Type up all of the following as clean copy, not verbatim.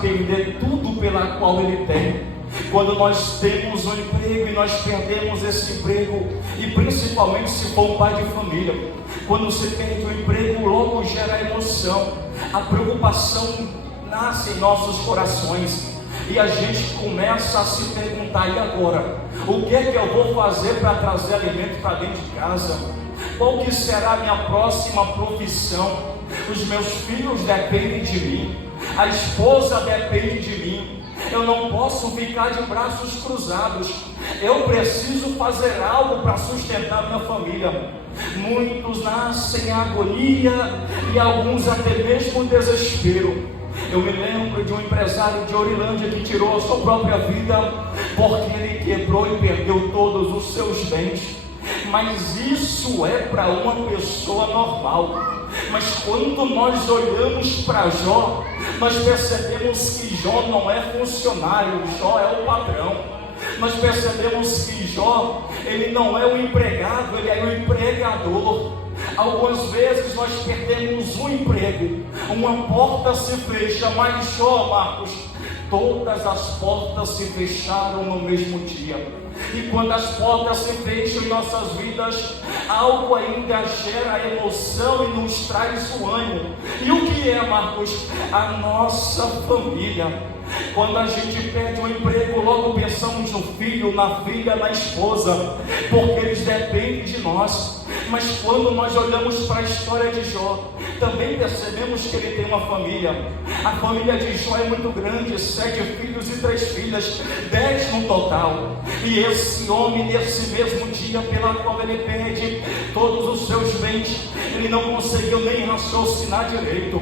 perder tudo pela qual ele tem. Quando nós temos um emprego e nós perdemos esse emprego, e principalmente se for um pai de família, quando se perde o emprego, logo gera emoção, a preocupação nasce em nossos corações, e a gente começa a se perguntar: e agora? O que é que eu vou fazer para trazer alimento para dentro de casa? Qual que será a minha próxima profissão? Os meus filhos dependem de mim, a esposa depende de mim. Eu não posso ficar de braços cruzados. Eu preciso fazer algo para sustentar minha família. Muitos nascem em agonia e alguns até mesmo em desespero. Eu me lembro de um empresário de Orilândia que tirou a sua própria vida porque ele quebrou e perdeu todos os seus bens. Mas isso é para uma pessoa normal. Mas quando nós olhamos para Jó, nós percebemos que Jó não é funcionário, Jó é o patrão. Nós percebemos que Jó, ele não é o empregado, ele é o empregador. Algumas vezes nós perdemos um emprego, uma porta se fecha, mas Jó, Marcos, todas as portas se fecharam no mesmo dia. E quando as portas se fecham em nossas vidas, algo ainda gera emoção e nos traz o ânimo. E o que é, Marcos? A nossa família. Quando a gente perde um emprego, logo pensamos no filho, na filha, na esposa, porque eles dependem de nós. Mas quando nós olhamos para a história de Jó, também percebemos que ele tem uma família. A família de Jó é muito grande, 7 filhos e 3 filhas, 10 no total. E esse homem, nesse mesmo dia pela qual ele perde todos os seus bens, ele não conseguiu nem raciocinar direito.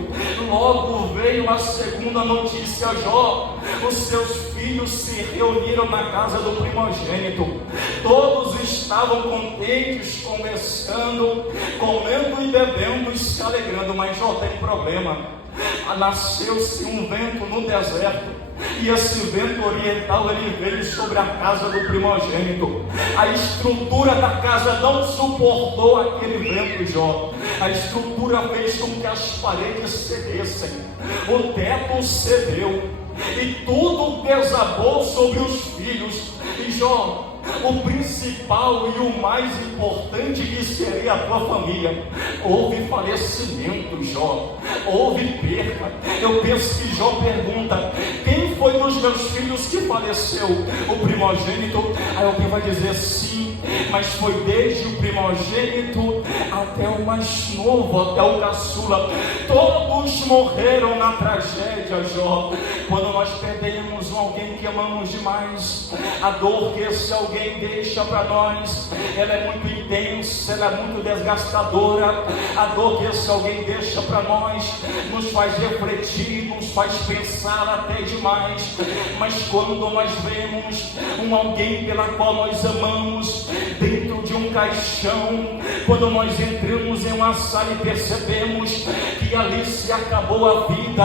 Logo veio a segunda notícia: Jó, os seus filhos se reuniram na casa do primogênito. Todos estavam contentes, conversando, comendo e bebendo e se alegrando. Mas Jó tem problema. Nasceu-se um vento no deserto, e esse vento oriental ele veio sobre a casa do primogênito. A estrutura da casa não suportou aquele vento, Jó. A estrutura fez com que as paredes cedessem, o teto cedeu, e tudo desabou sobre os filhos. E Jó, o principal e o mais importante que seria a tua família, houve falecimento, Jó, houve perda. Eu penso que Jó pergunta: quem foi dos meus filhos que faleceu? O primogênito? Aí alguém vai dizer: sim, mas foi desde o primogênito até o mais novo, até o caçula. Todos morreram na tragédia, Jó. Quando nós perdemos alguém que amamos demais, a dor que esse alguém deixa para nós, ela é muito intensa, ela é muito desgastadora. A dor que esse alguém deixa para nós nos faz refletir, nos faz pensar até demais. Mas quando nós vemos um alguém pela qual nós amamos dentro de um caixão, quando nós entramos em uma sala e percebemos que ali se acabou a vida,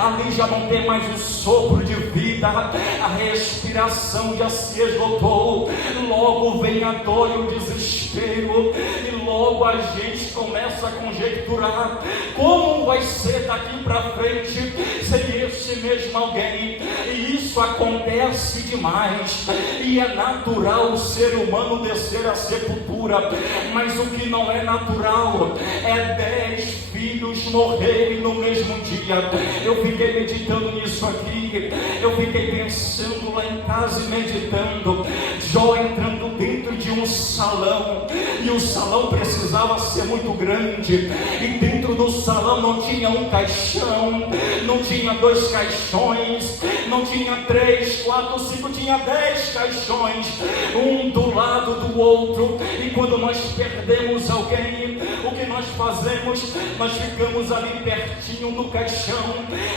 ali já não tem mais o sopro de vida, a respiração já se esgotou, logo vem a dor e o desespero, e logo a gente começa a conjecturar como vai ser daqui para frente sem esse mesmo alguém. E isso acontece demais, e é natural o ser humano descer a sepultura, mas o que não é natural é 10 filhos morrerem no mesmo dia. Eu fiquei meditando nisso aqui, eu fiquei pensando lá em casa e meditando. Jó entrando dentro de um salão, e o salão precisava ser muito grande, e dentro do salão não tinha um caixão, não tinha 2 caixões, não tinha 3, 4, 5, tinha 10 caixões, um do lado do outro. E quando nós perdemos alguém, o que nós fazemos? Nós ficamos ali pertinho do caixão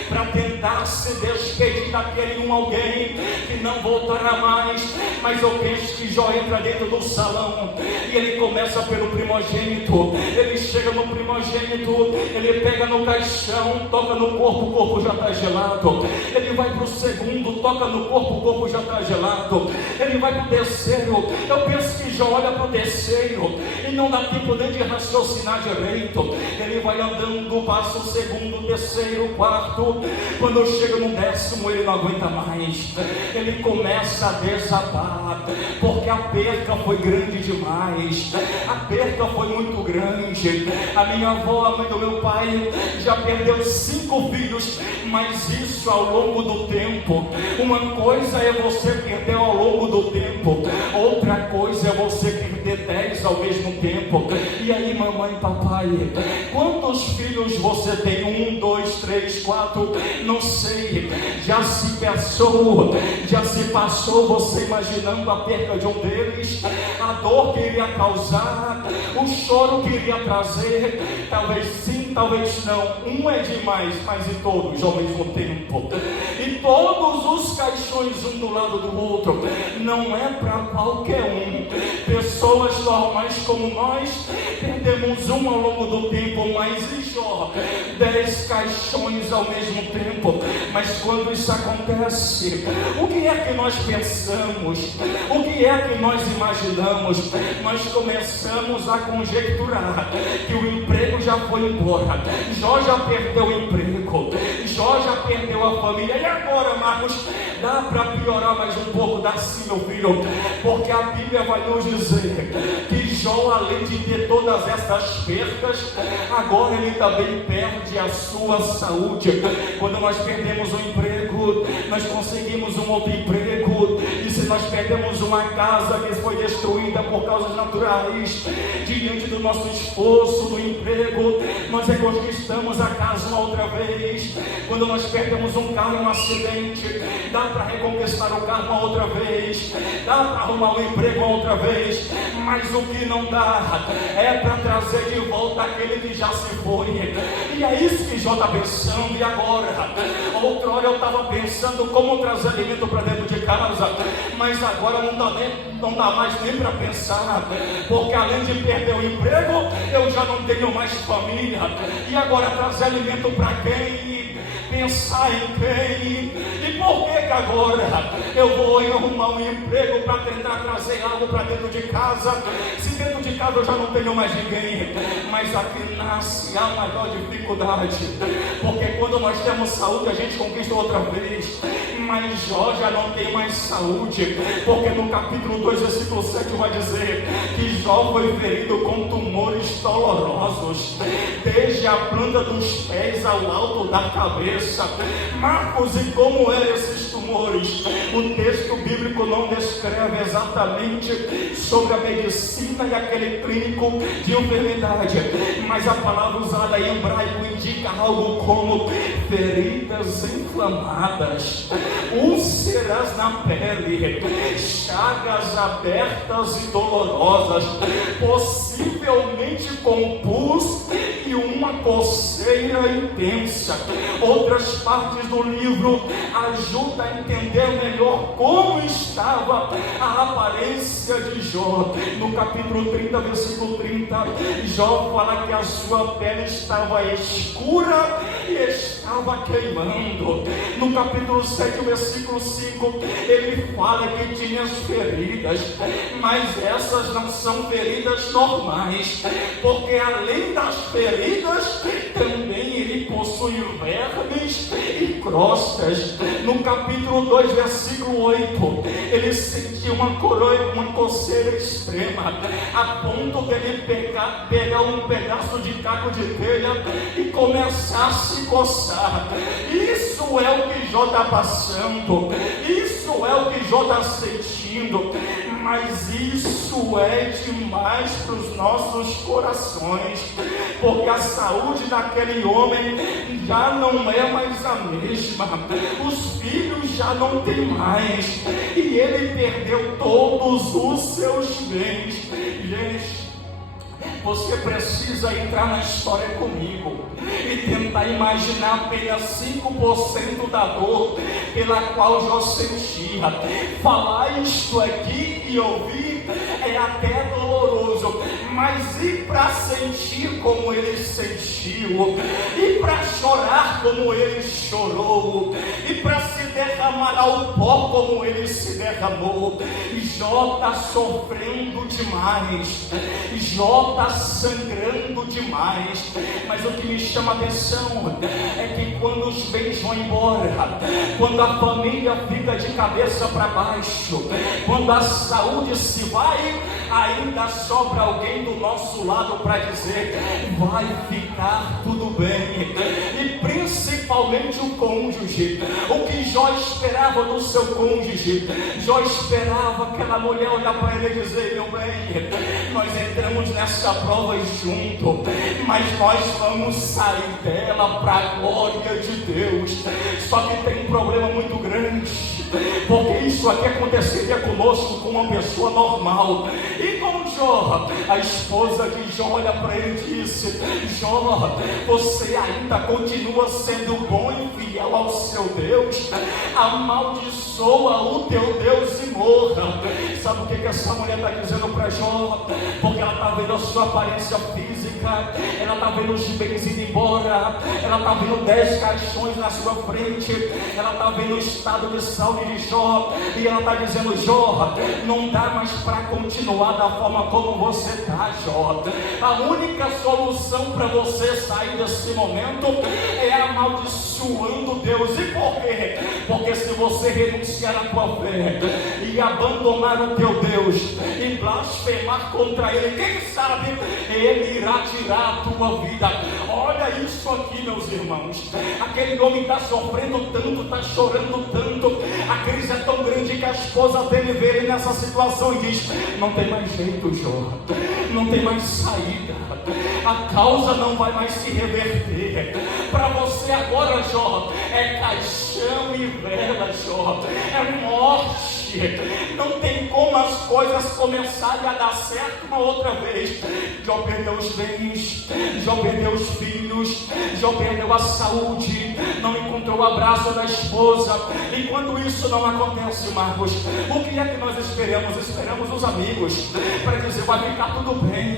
para tentar se despedir daquele um alguém que não voltará mais. Mas eu penso que Jó entra dentro do salão e ele começa pelo primogênito. Ele chega no primogênito, ele pega no caixão, toca no corpo, o corpo já está gelado. Ele vai para o segundo, toca no corpo, o corpo já está gelado. Ele vai para o terceiro. Eu penso que Jó olha para o terceiro e não dá tempo nem de raciocinar direito. Ele vai andando, passa o segundo, terceiro, quarto. Quando chega no décimo, ele não aguenta mais. Ele começa a desabar, porque a perca foi grande demais. A perca foi muito grande. A minha avó, a mãe do meu pai, já perdeu 5 filhos, mas isso ao longo do tempo. Uma coisa é você perder ao longo do tempo, outra coisa é você perder 10 ao mesmo tempo. E aí, mamãe e papai, quantos filhos você tem? 1, 2, 3, 4, não sei. Já se passou você imaginando a perca de um deles, a dor que iria causar, o choro que iria trazer. Talvez sim, talvez não. Um é demais, mas e todos ao mesmo tempo. E todos os caixões um do lado do outro. Não é para qualquer um. Pessoas normais como nós perdemos um ao longo do tempo, mas e Jó? 10 caixões ao mesmo tempo. Mas quando isso acontece, o que é que nós pensamos? O que é que nós imaginamos? Nós começamos a conjecturar que o emprego já foi embora. Jó já perdeu o emprego. Jó já perdeu a família. E agora, Marcos, dá para piorar mais um pouco? Dá sim, meu filho, porque a Bíblia vai nos dizer que Jó, além de ter todas essas percas, agora ele também perde a sua saúde. Quando nós perdemos o emprego, nós conseguimos um outro emprego. E se nós perdemos uma casa que foi destruída por causas naturais, diante do nosso esforço do emprego, nós reconquistamos a casa uma outra vez. Quando nós perdemos um carro em um acidente, dá para reconquistar o carro uma outra vez, dá para arrumar um emprego uma outra vez. Mas o que não dá é para trazer de volta aquele que já se foi. E é isso que Jó está pensando. E agora? Outrora eu estava pensando como trazer alimento para dentro de casa, mas agora não dá mais nem para pensar, porque além de perder o emprego, eu já não tenho mais família. E agora trazer alimento para quem? Pensar em quem? E por que agora eu vou arrumar um emprego para tentar trazer algo para dentro de casa, se dentro de casa eu já não tenho mais ninguém? Mas aqui nasce a maior dificuldade, porque quando nós temos saúde a gente conquista outra vez. Mas Jó já não tem mais saúde, porque no capítulo 2, versículo 7 vai dizer que Jó foi ferido com tumores dolorosos, desde a planta dos pés ao alto da cabeça. Marcos, e como eram esses tumores? O texto bíblico não descreve exatamente sobre a medicina e aquele clínico de enfermidade, mas a palavra usada em hebraico indica algo como feridas inflamadas, úlceras na pele, chagas abertas e dolorosas, possivelmente com pus e uma coceira intensa. Outras partes do livro ajudam a entender melhor como estava a aparência de Jó. No capítulo 30, versículo 30, Jó fala que a sua pele estava escura e estava queimando. No capítulo 7, versículo 5, ele fala que tinha as feridas, mas essas não são feridas normais, porque além das feridas, também ele possui vermes e crostas. No capítulo 2, versículo 8, ele sentiu uma coceira extrema, a ponto dele pegar um pedaço de caco de telha e começar a se coçar. Isso é o que Jó está passando, isso é o que Jó está sentindo, mas isso é demais para os nossos corações, porque a saúde daquele homem já não é mais a mesma, os filhos já não tem mais, e ele perdeu todos os seus bens. Gente, você precisa entrar na história comigo e tentar imaginar apenas 5% da dor pela qual Jó sentia. Falar isto aqui e ouvir é até doloroso, mas e para sentir como ele sentiu, e para chorar como ele chorou, e para se derramar derramar ao pó como ele se derramou. Jó está sofrendo demais, Jó está sangrando demais. Mas o que me chama a atenção é que quando os bens vão embora, quando a família fica de cabeça para baixo, quando a saúde se vai, ainda sobra alguém do nosso lado para dizer: vai ficar tudo bem. E principalmente o cônjuge. O que Jó esperava do seu cônjuge? Jó esperava aquela mulher olhar para ele e dizer: meu bem, nós entramos nessa prova junto, mas nós vamos sair dela para a glória de Deus. Só que tem um problema muito grande, porque isso aqui aconteceria conosco com uma pessoa normal. E com Jó, a esposa de Jó olha para ele e disse: Jó, você ainda continua sendo bom e fiel ao seu Deus? Amaldiçoa o teu Deus e morra. Sabe o que essa mulher está dizendo para Jó? Porque ela está vendo a sua aparência física, ela está vendo os bens indo embora, ela está vendo 10 caixões na sua frente, ela está vendo o estado de saúde de Jó, e ela está dizendo: Jó, não dá mais para continuar da forma como você está, Jó. A única solução para você sair desse momento é amaldiçoando Deus. E por quê? Porque se você renunciar à tua fé e abandonar o teu Deus e blasfemar contra ele, quem sabe ele irá tirar a tua vida. Olha isso aqui, meus irmãos. Aquele homem está sofrendo tanto, está chorando tanto, a crise é tão grande que a esposa dele vê ele nessa situação e diz: não tem mais jeito, Jó, não tem mais saída, a causa não vai mais se reverter. Para você agora, Jó, é caixão e vela, Jó, é morte. Não tem como as coisas começarem a dar certo uma outra vez. Jó perdeu os bens, Jó perdeu os filhos, Jó perdeu a saúde, não encontrou o abraço da esposa. E quando isso não acontece, Marcos, o que é que nós esperamos? Esperamos os amigos para dizer: vai ficar tudo bem,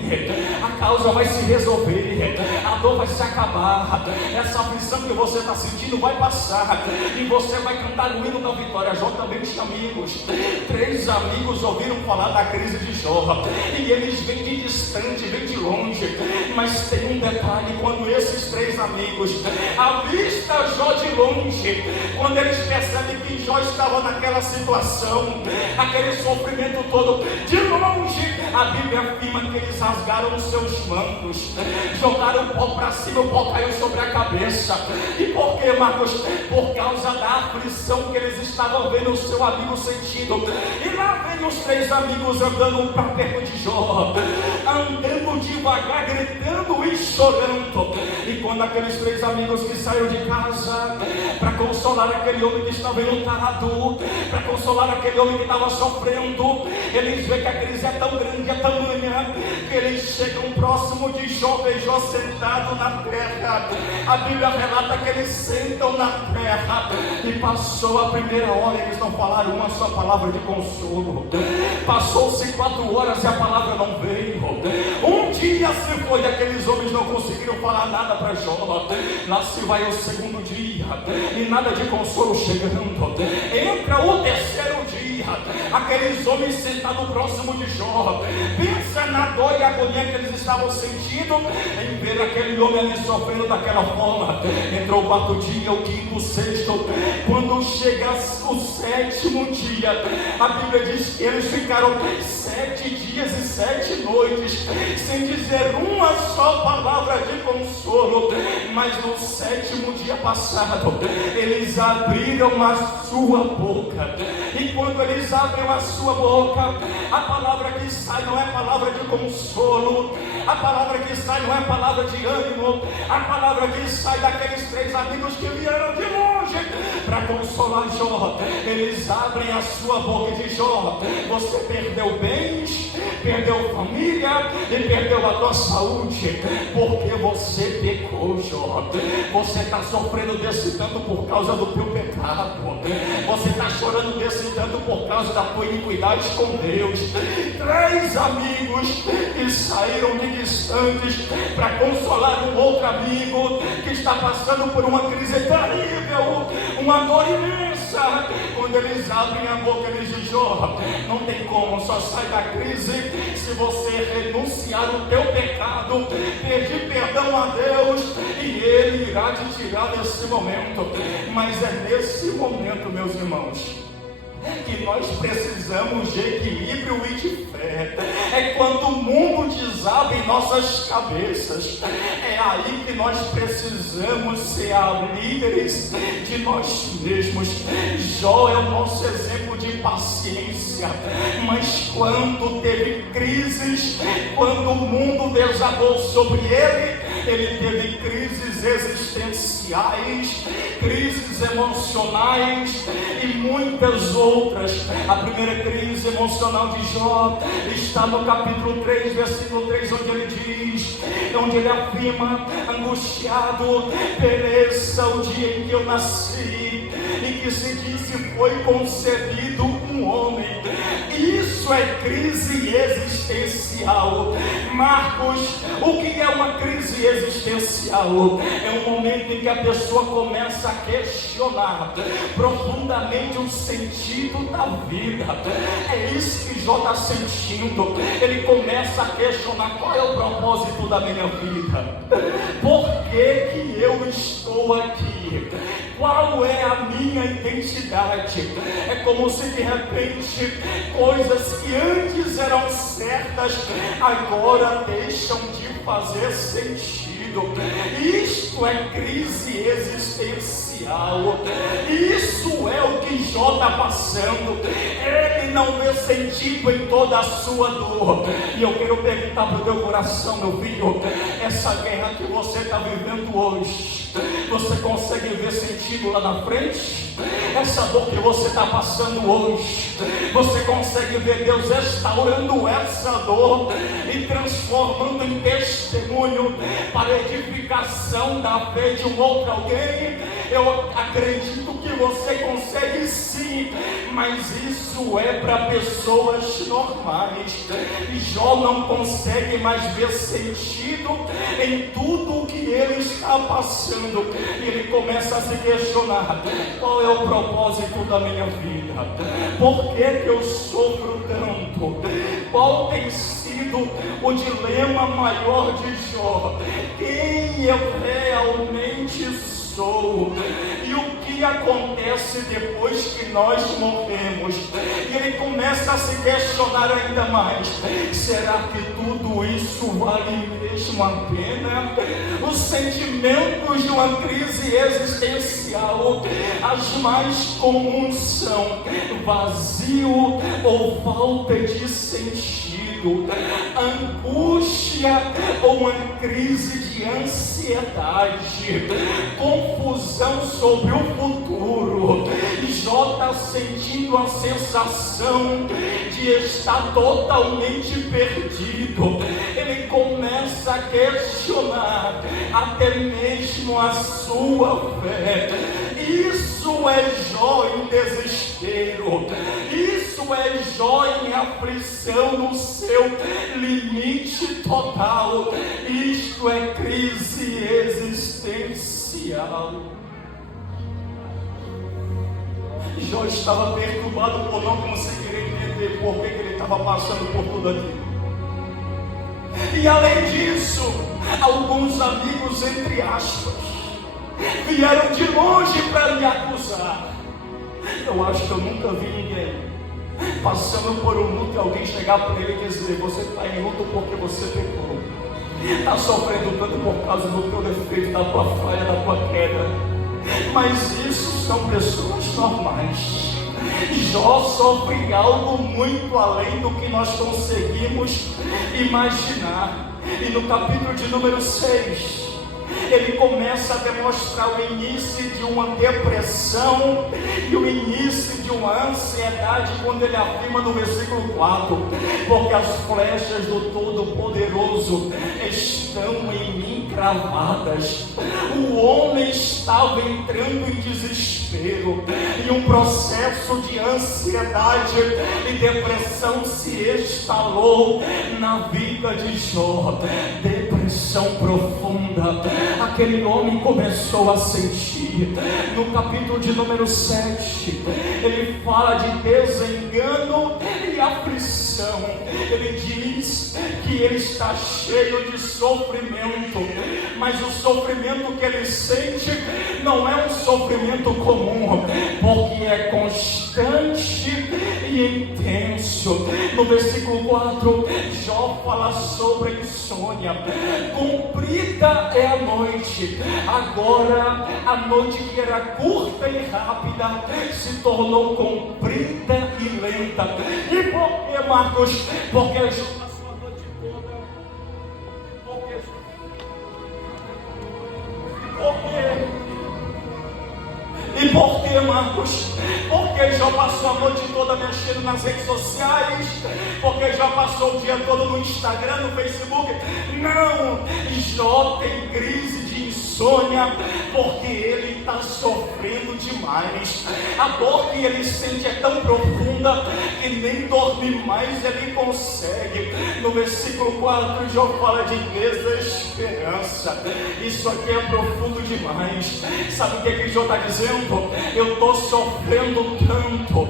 a causa vai se resolver, a dor vai se acabar, essa aflição que você está sentindo vai passar, e você vai cantar o hino da vitória. Jó também tinha amigos. 3 amigos ouviram falar da crise de Jó, e eles vêm de distante, vêm de longe. Mas tem um detalhe: quando esses 3 amigos avistam Jó de longe, quando eles percebem que Jó estava naquela situação, aquele sofrimento todo, de longe, a Bíblia afirma que eles rasgaram os seus mantos, jogaram o pó para cima, o pó caiu sobre a cabeça. E por quê, Marcos? Por causa da aflição que eles estavam vendo o seu amigo sentindo. E lá vem os 3 amigos andando para perto de Jó, andando devagar, gritando e chorando. E quando aqueles 3 amigos que saíram de casa para consolar aquele homem que estava enlutado, para consolar aquele homem que estava sofrendo, eles veem que a crise é tão grande, é tamanha, que eles chegam próximo de Jó, vê Jó sentado na terra. A Bíblia relata que eles sentam na terra, e passou a primeira hora, eles não falaram uma só palavra de consolo. Passou-se 4 horas e a palavra não veio. Um dia se foi, aqueles homens não conseguiram falar nada para Jó. Lá se vai o segundo dia, e nada de consolo chegando. Entra o terceiro dia, aqueles homens sentados próximo de Jó. Pensa na dor e agonia que eles estavam sentindo em ver aquele homem ali sofrendo daquela forma. Entrou o 4º dia, o 5º, o 6º. Quando chega o 7º dia, a Bíblia diz que eles ficaram 7 dias e 7 noites sem dizer uma só palavra de consolo. Mas no 7º dia passado, eles abriram a sua boca, e quando eles abrem a sua boca, a palavra que sai não é palavra de consolo, a palavra que sai não é palavra de ânimo, a palavra que sai daqueles 3 amigos que vieram de longe para consolar Jó. Eles abrem a sua boca e dizem: Jó, você perdeu bens, perdeu família e perdeu a tua saúde, porque você pecou, Jó. Você está sofrendo desse tanto por causa do teu pecado, você está chorando desse tanto por causa da tua iniquidade com Deus. 3 amigos que saíram de distantes para consolar um outro amigo que está passando por uma crise terrível, uma dor imensa. começa quando eles abrem a boca. Eles dizem: Jó, não tem como, só sai da crise se você renunciar o teu pecado, pedir perdão a Deus, e Ele irá te tirar desse momento. Mas é nesse momento, meus irmãos, que nós precisamos de equilíbrio e de fé. É quando o mundo desaba em nossas cabeças. É aí que nós precisamos ser líderes de nós mesmos. Jó é o nosso exemplo de paciência. Mas quando teve crises, quando o mundo desabou sobre ele teve crises existenciais, crises emocionais e muitas outras. A primeira crise emocional de Jó está no capítulo 3, versículo 3, onde ele afirma, angustiado: pereça o dia em que eu nasci, e que se disse foi concebido um homem. Isso é crise existencial. Marcos, o que é uma crise existencial? É um momento em que a pessoa começa a questionar profundamente o sentido da vida. É isso que Jó está sentindo. Ele começa a questionar: qual é o propósito da minha vida? Por que eu estou aqui? Qual é a minha identidade? É como se de repente coisas que antes eram certas agora deixam de fazer sentido. Isto é crise existencial. Isso é o que Jó está passando. Ele não vê sentido em toda a sua dor. E eu quero perguntar para o teu coração, meu filho: essa guerra que você está vivendo hoje, você consegue ver sentido lá na frente? Essa dor que você está passando hoje, você consegue ver Deus restaurando essa dor e transformando em testemunho para a edificação da fé de um outro alguém? Eu acredito que você consegue sim, mas isso é para pessoas normais. Jó não consegue mais ver sentido em tudo o que ele está passando. E ele começa a se questionar: qual é o propósito da minha vida? Por que eu sofro tanto? Qual tem sido o dilema maior de Jó? Quem eu realmente sou? E o que acontece depois que nós morremos? E ele começa a se questionar ainda mais: será que tudo isso vale mesmo a pena? Os sentimentos de uma crise existencial, as mais comuns são vazio ou falta de sentido, angústia ou uma crise de ansiedade, confusão sobre o futuro. Jó está sentindo a sensação de estar totalmente perdido. Ele começa a questionar até mesmo a sua fé. Isso é Jó em desespero. Isso é Jó em aflição no seu limite total. Isto é crise existencial. Jó estava perturbado por não conseguir entender por que ele estava passando por tudo aquilo. E além disso, alguns amigos, entre aspas, vieram de longe para lhe acusar. Eu acho que eu nunca vi ninguém passando por um luto e alguém chegar para ele e dizer: você está em luto porque você pecou, está sofrendo tanto por causa do teu defeito, da tua falha, da tua queda. Mas isso são pessoas normais. Jó sofre algo muito além do que nós conseguimos imaginar. E no capítulo de número 6, ele começa a demonstrar o início de uma depressão e o início de uma ansiedade, quando ele afirma no versículo 4: porque as flechas do Todo-Poderoso estão em mim cravadas. O homem estava entrando em desespero, e um processo de ansiedade e depressão se instalou na vida de Jó. Depressão depressão profunda. Aquele homem começou a sentir. No capítulo de número 7, ele fala de desengano e aflição. Ele diz que ele está cheio de sofrimento, mas o sofrimento que ele sente não é um sofrimento comum, porque é constante e intenso. No versículo 4, Jó fala sobre a insônia. Comprida é a noite, agora a noite que era curta e rápida se tornou comprida e lenta. E por que, Marcos? Porque Jó passou a noite toda. E por que, Marcos? Porque Jó passou a noite toda mexendo nas redes sociais? Porque Jó passou o dia todo no Instagram, no Facebook? Não! Jó tem crise de insônia porque ele está sofrendo demais. A dor que ele sente é tão profunda que nem dormir mais ele consegue. No versículo 4, Jó fala de desesperança. Isso aqui é profundo demais. Sabe o que Jó está dizendo? Eu estou sofrendo tanto,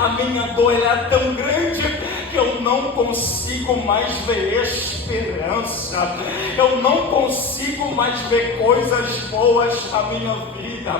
a minha dor é tão grande que eu não consigo mais ver esperança, eu não consigo mais ver coisas boas na minha vida.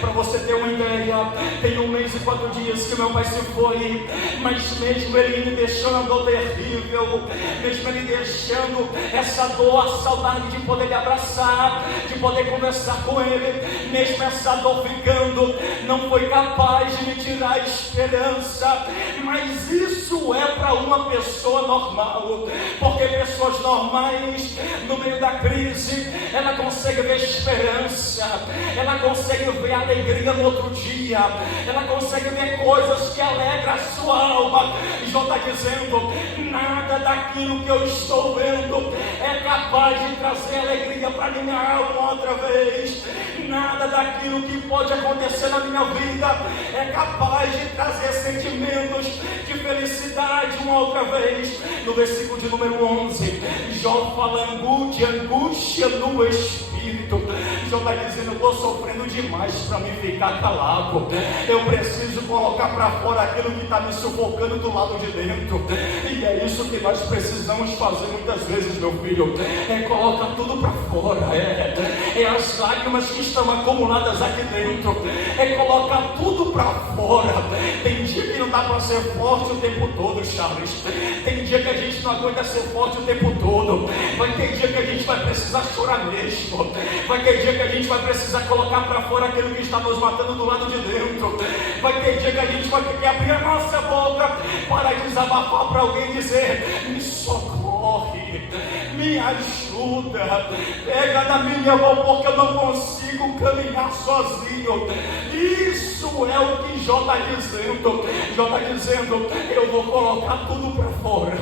Para você ter uma ideia, tem 1 mês e 4 dias que meu pai se foi, mas mesmo ele me deixando a dor terrível, mesmo ele deixando essa dor, a saudade de poder lhe abraçar, de poder conversar com ele, mesmo essa dor ficando, não foi capaz de me tirar a esperança. Mas isso é para uma pessoa normal, porque pessoas normais, no meio da crise, ela consegue ver esperança, ela consegue ver alegria no outro dia, ela consegue ver coisas que alegram a sua alma. Jó está dizendo: nada daquilo que eu estou vendo é capaz de trazer alegria para minha alma outra vez. Nada daquilo que pode acontecer na minha vida é capaz de trazer sentimentos de felicidade uma outra vez. No versículo de número 11, Jó fala angústia no espírito. Jó está dizendo: eu estou sofrendo demais para me ficar calado, eu preciso colocar para fora aquilo que está me sufocando do lado de dentro. E é isso que nós precisamos fazer muitas vezes, meu filho, é colocar tudo para fora, é as lágrimas que estão acumuladas aqui dentro, é colocar tudo para fora. Tem dia que não dá para ser forte o tempo todo, Charles, tem dia que a gente não aguenta ser forte o tempo todo, vai ter dia que a gente vai precisar chorar mesmo, vai ter dia que a gente vai precisar colocar para fora aquilo que está nos matando do lado de dentro, vai ter dia que a gente vai ter que abrir a nossa boca para desabafar para alguém, dizer: me socorre, me ajuda, pega na minha mão porque eu não consigo caminhar sozinho. Isso é o que Jó está dizendo. Jó está dizendo: eu vou colocar tudo para fora,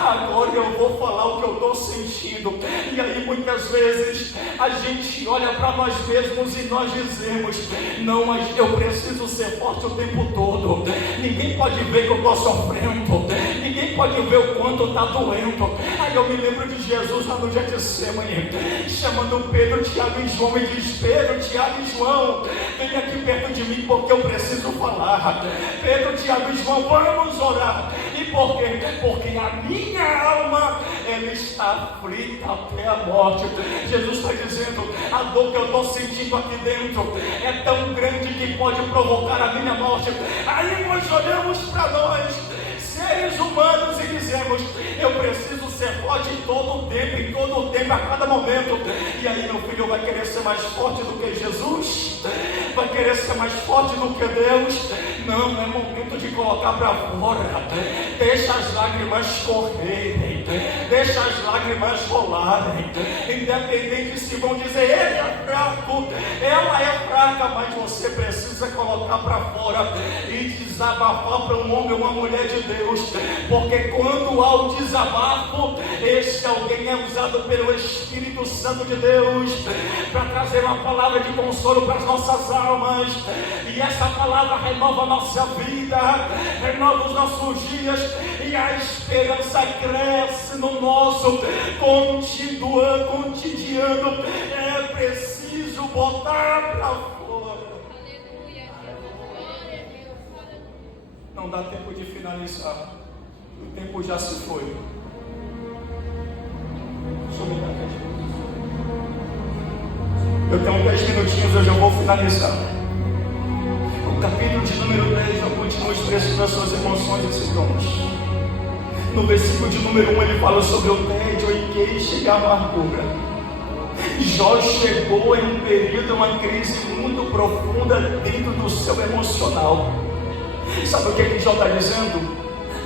agora eu vou falar o que eu estou sentindo. E aí muitas vezes a gente olha para nós mesmos e nós dizemos: não, mas eu preciso ser forte o tempo todo, ninguém pode ver que eu estou sofrendo, ninguém pode ver o quanto está doendo. Aí eu me lembro de Jesus lá no Getsemane, chamando Pedro, Tiago e João, e diz: Pedro, Tiago e João, vem aqui perto de mim porque eu preciso falar. Pedro, Tiago e João, vamos orar. E por quê? Porque a minha alma, ela está aflita até a morte. Jesus está dizendo: a dor que eu estou sentindo aqui dentro é tão grande que pode provocar a minha morte. Aí nós olhamos para nós, seres humanos, e dizemos: eu preciso ser forte em todo o tempo, a cada momento. E aí meu filho vai querer ser mais forte do que Jesus? Vai querer ser mais forte do que Deus? Não, é momento de colocar para fora. Deixa as lágrimas correrem, deixa as lágrimas rolarem, independente se vão dizer: ele é fraco, ela é fraca, mas você precisa colocar para fora e desabafar para um homem ou uma mulher de Deus, porque quando há o desabafo, este alguém é usado pelo Espírito Santo de Deus para trazer uma palavra de consolo para as nossas almas, e essa palavra renova nossa vida, renova os nossos dias, e a esperança cresce no nosso cotidiano. É preciso botar para fora. Não dá tempo de finalizar, o tempo já se foi. Eu tenho 10 minutinhos, eu já vou finalizar. O capítulo de número 10, eu continuo expressando as suas emoções e sintomas. No versículo de número 1, ele fala sobre o tédio em que chega a amargura. Jó chegou em um período, uma crise muito profunda dentro do seu emocional. Sabe o que Jó está dizendo?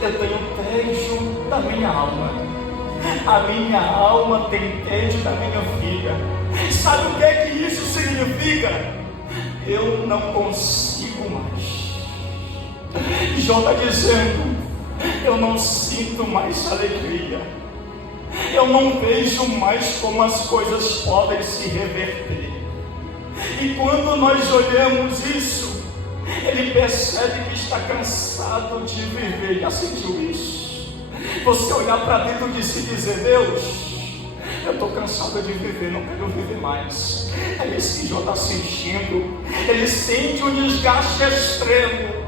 Eu tenho tédio da minha alma. A minha alma tem tédio da minha filha. Sabe o que isso significa? Eu não consigo mais. Jó está dizendo: eu não sinto mais alegria. Eu não vejo mais como as coisas podem se reverter. E quando nós olhamos isso, ele percebe que está cansado de viver. Já sentiu isso? Você olhar para dentro de si e dizer: Deus, eu estou cansado de viver, não quero viver mais. É isso que Jó está sentindo. Ele sente um desgaste extremo.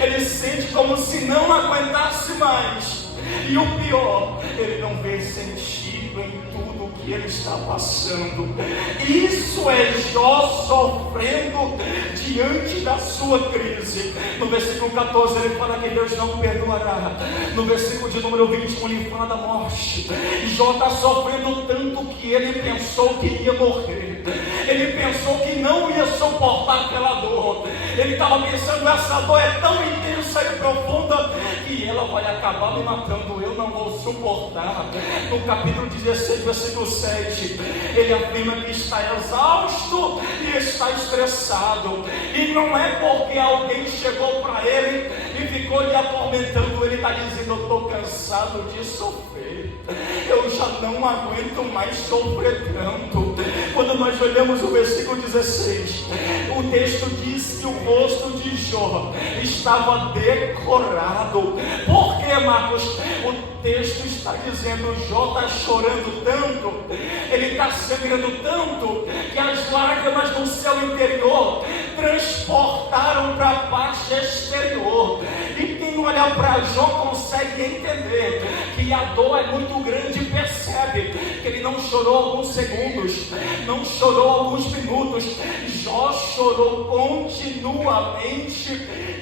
Ele sente como se não aguentasse mais. E o pior, ele não vê sentido em tudo que ele está passando. Isso é Jó sofrendo diante da sua crise. No versículo 14 ele fala que Deus não perdoará. No versículo de número 21 ele fala da morte. Jó está sofrendo tanto que ele pensou que ia morrer. Ele pensou que não ia suportar aquela dor. Ele estava pensando: essa dor é tão intensa e profunda que ela vai acabar me matando, eu não vou suportar. No capítulo 16, versículo 7, ele afirma que está exausto e está estressado. E não é porque alguém chegou para ele e ficou lhe atormentando. Ele está dizendo: eu estou cansado de sofrer. Eu já não aguento mais sofrer tanto. Quando nós olhamos o versículo 16, o texto diz que o rosto de Jó estava decorado. Por que, Marcos? O texto está dizendo: Jó está chorando tanto, ele está sangrando tanto, que as lágrimas do seu interior transportaram para a parte exterior. E quem olhar para Jó consegue entender que a dor é muito grande e percebe que ele não chorou alguns segundos, não chorou alguns minutos. Jó chorou continuamente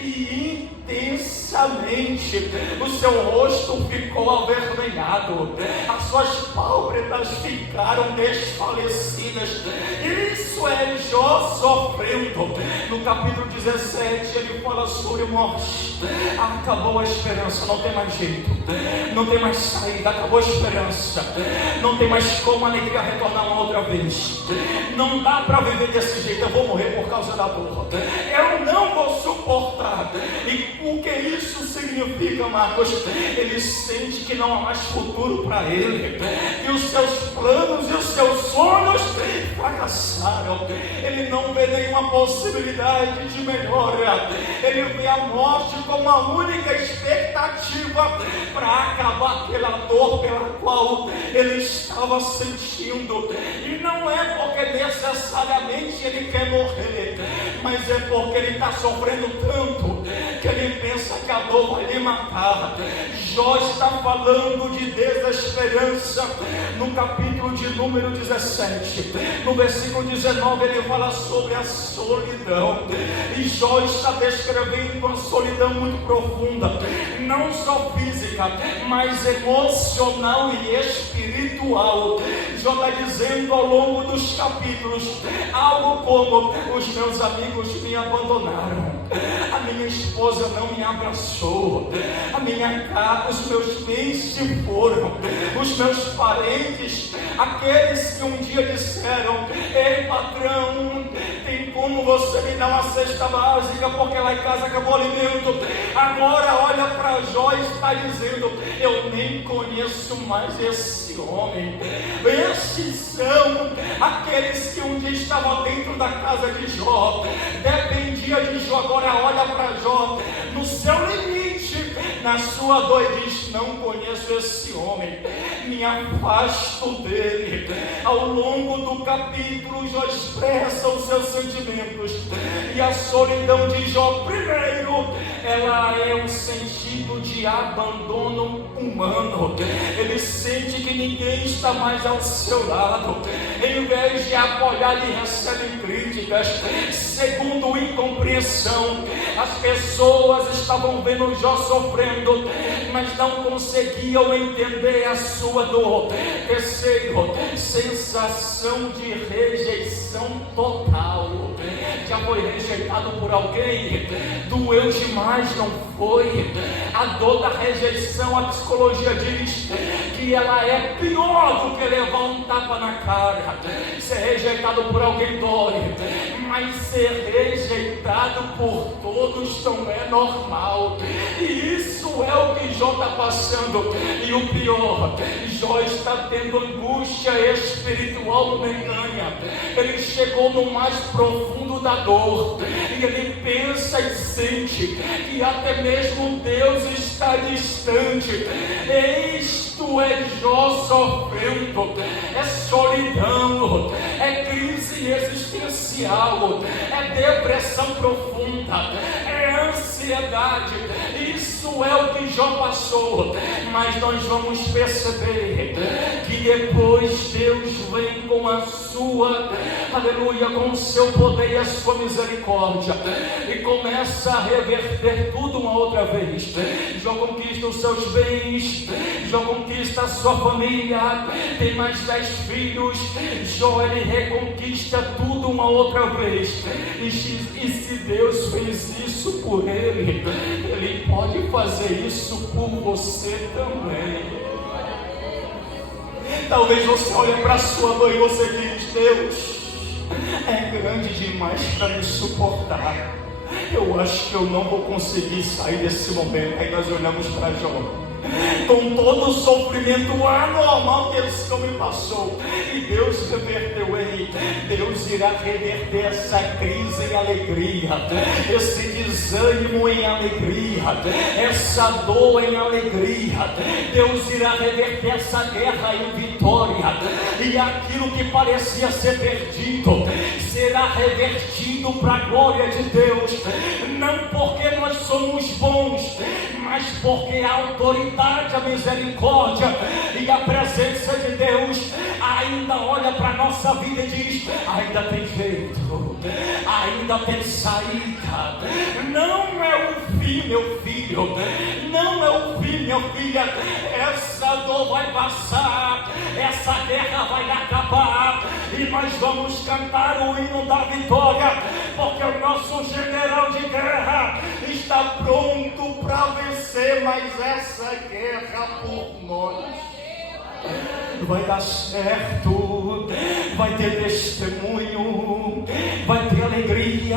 e intensamente. O seu rosto ficou avermelhado, as suas pálpebras ficaram desfalecidas. Isso é Jó sofrendo. No capítulo 17 ele fala sobre morte. Acabou a esperança, não tem mais jeito, não tem mais saída, acabou a esperança, não tem mais como a alegria retornar uma outra vez. Não dá para viver desse jeito, eu vou morrer por causa da dor, eu não vou suportar. E o que isso significa, Marcos? Ele sente que não há mais futuro para ele, e os seus planos e os seus sonhos fracassaram. Ele não vê nenhuma possibilidade de melhora. Ele vê a morte como a única expectativa para acabar aquela dor pela qual ele estava sentindo. E não é porque necessariamente ele quer morrer, mas é porque ele está sofrendo tanto que ele pensa que a dor vai lhe matar. Jó está falando de desesperança no capítulo de número 17. No versículo 19 ele fala sobre a solidão. E Jó está descrevendo uma solidão muito profunda, não só física, mas emocional e espiritual. Jó está dizendo ao longo dos capítulos algo como: os meus amigos me abandonaram, a minha esposa não me abraçou, a minha casa, os meus bens se foram, os meus parentes, aqueles que um dia disseram: ei patrão, tem como você me dar uma cesta básica porque lá em casa acabou o alimento. Agora olha para Jó e está dizendo: eu nem conheço mais esse homem. Estes são aqueles que um dia estavam dentro da casa de Jó, dependia de Jó. Agora olha para Jó, no seu limite, na sua dor, e diz: não conheço esse homem, me afasto dele. Ao longo do capítulo, Jó expressa os seus sentimentos, e a solidão de Jó, primeiro, ela é um sentido de abandono humano. Ele sente que ninguém está mais ao seu lado. Em vez de apoiar, ele recebe críticas. Segundo, incompreensão. As pessoas estavam vendo Jó sofrendo, mas não conseguiam entender a sua dor. Terceiro, sensação de rejeição total. Já foi rejeitado por alguém? Doeu demais, não foi? A dor da rejeição, a psicologia diz que ela é pior do que levar um tapa na cara. Ser rejeitado por alguém dói, mas ser rejeitado por todos não é normal. E isso é o que Jó está passando. E o pior, Jó está tendo angústia espiritual momentânea. Ele chegou no mais profundo da dor, e ele pensa e sente que até mesmo Deus está distante. Isto é Jó sofrendo, é solidão, é crise existencial, é depressão profunda, é ansiedade. Isso é o que Jó passou. Mas nós vamos perceber que depois Deus vem com a sua, aleluia, com o seu poder e a sua misericórdia, e começa a reverter tudo uma outra vez. Jó conquista os seus bens, Jó conquista a sua família, tem mais 10 filhos. Jó, ele reconquista tudo uma outra vez. E se Deus fez isso por ele, ele pode fazer isso por você também. Talvez você olhe para a sua dor e você diz: Deus, é grande demais para me suportar. Eu acho que eu não vou conseguir sair desse momento. Aí nós olhamos para Jó, com todo o sofrimento anormal que esse homem passou, e Deus reverteu ele. Deus irá reverter essa crise em alegria, esse desânimo em alegria, essa dor em alegria. Deus irá reverter essa guerra em vitória, e aquilo que parecia ser perdido será revertido para a glória de Deus. Não porque nós somos bons, mas porque a autoridade, a misericórdia e a presença de Deus ainda olha para a nossa vida e diz: ainda tem jeito, ainda tem saída. Não é o fim, meu filho, não é o fim, minha filha. Essa dor vai passar, essa guerra vai acabar, e nós vamos cantar o hino da vitória, porque o nosso general de guerra está pronto para vencer mais essa guerra por nós. Vai dar certo, vai ter testemunho, vai ter alegria,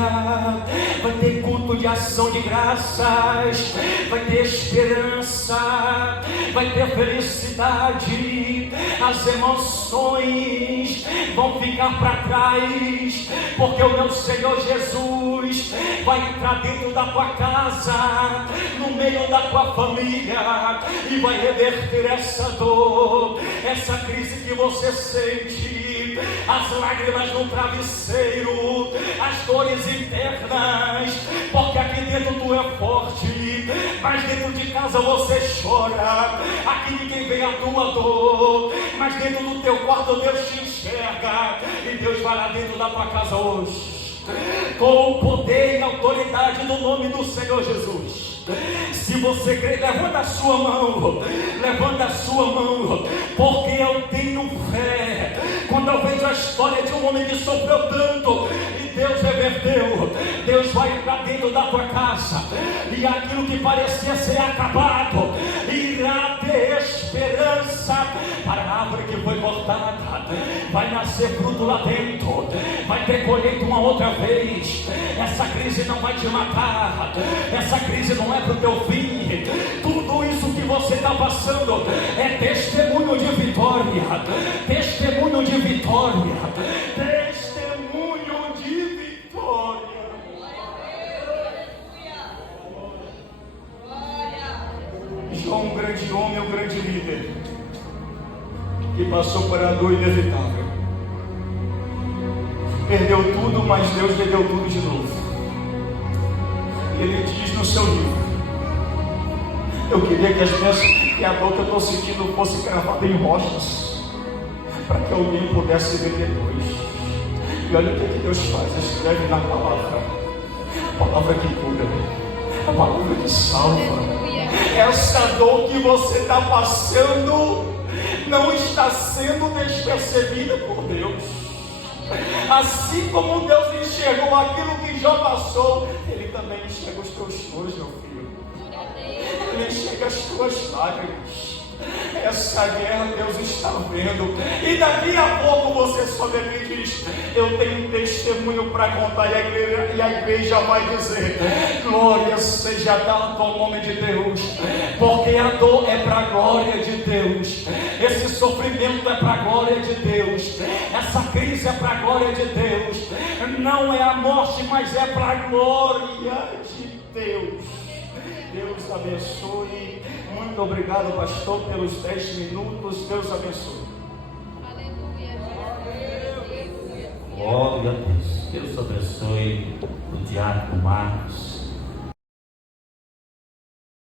vai ter culto de ação de graças, vai ter esperança, vai ter felicidade. As emoções vão ficar para trás, porque o meu Senhor Jesus vai entrar dentro da tua casa, no meio da tua família, e vai reverter essa dor, essa crise que você sente, as lágrimas no travesseiro, as dores internas, porque aqui dentro tu é forte, mas dentro de casa você chora. Aqui ninguém vê a tua dor, mas dentro do teu quarto Deus te enxerga, e Deus vai lá dentro da tua casa hoje, com o poder e autoridade do nome do Senhor Jesus. Se você crê, levanta a sua mão, levanta a sua mão, porque eu tenho fé. Quando eu vejo a história de um homem que sofreu tanto e Deus reverteu, Deus vai entrar dentro da tua casa, e aquilo que parecia ser acabado irá ter esperança. Para a árvore que foi cortada, vai nascer fruto lá dentro, vai ter colheita uma outra vez. Essa crise não vai te matar, essa crise não é para o teu fim. Tudo isso que você está passando é testemunho de vitória. Testemunho de vitória. Testemunho de vitória. João, um grande homem, um grande líder, que passou por a dor inevitável. Perdeu tudo, mas Deus lhe deu tudo de novo. Ele diz no seu livro: eu queria que a dor que eu estou sentindo fosse cravada em rochas, para que alguém pudesse ver depois. E olha o que Deus faz: escreve na palavra, a palavra que cura, a palavra que salva. Essa dor que você está passando não está sendo despercebida por Deus. Assim como Deus enxergou aquilo que Jó passou, Ele também enxerga os teus sonhos, meu filho. Ele enxerga as tuas lágrimas. Essa guerra Deus está vendo. E daqui a pouco você sobe aqui e diz: eu tenho um testemunho para contar. E a igreja vai dizer: glória seja dada ao nome de Deus. Porque a dor é para a glória de Deus. Esse sofrimento é para a glória de Deus. Essa crise é para a glória de Deus. Não é a morte, mas é para a glória de Deus. Deus abençoe. Muito obrigado, pastor, pelos 10 minutos. Deus abençoe. Aleluia. Glória a Deus. Deus abençoe o diácono Marcos.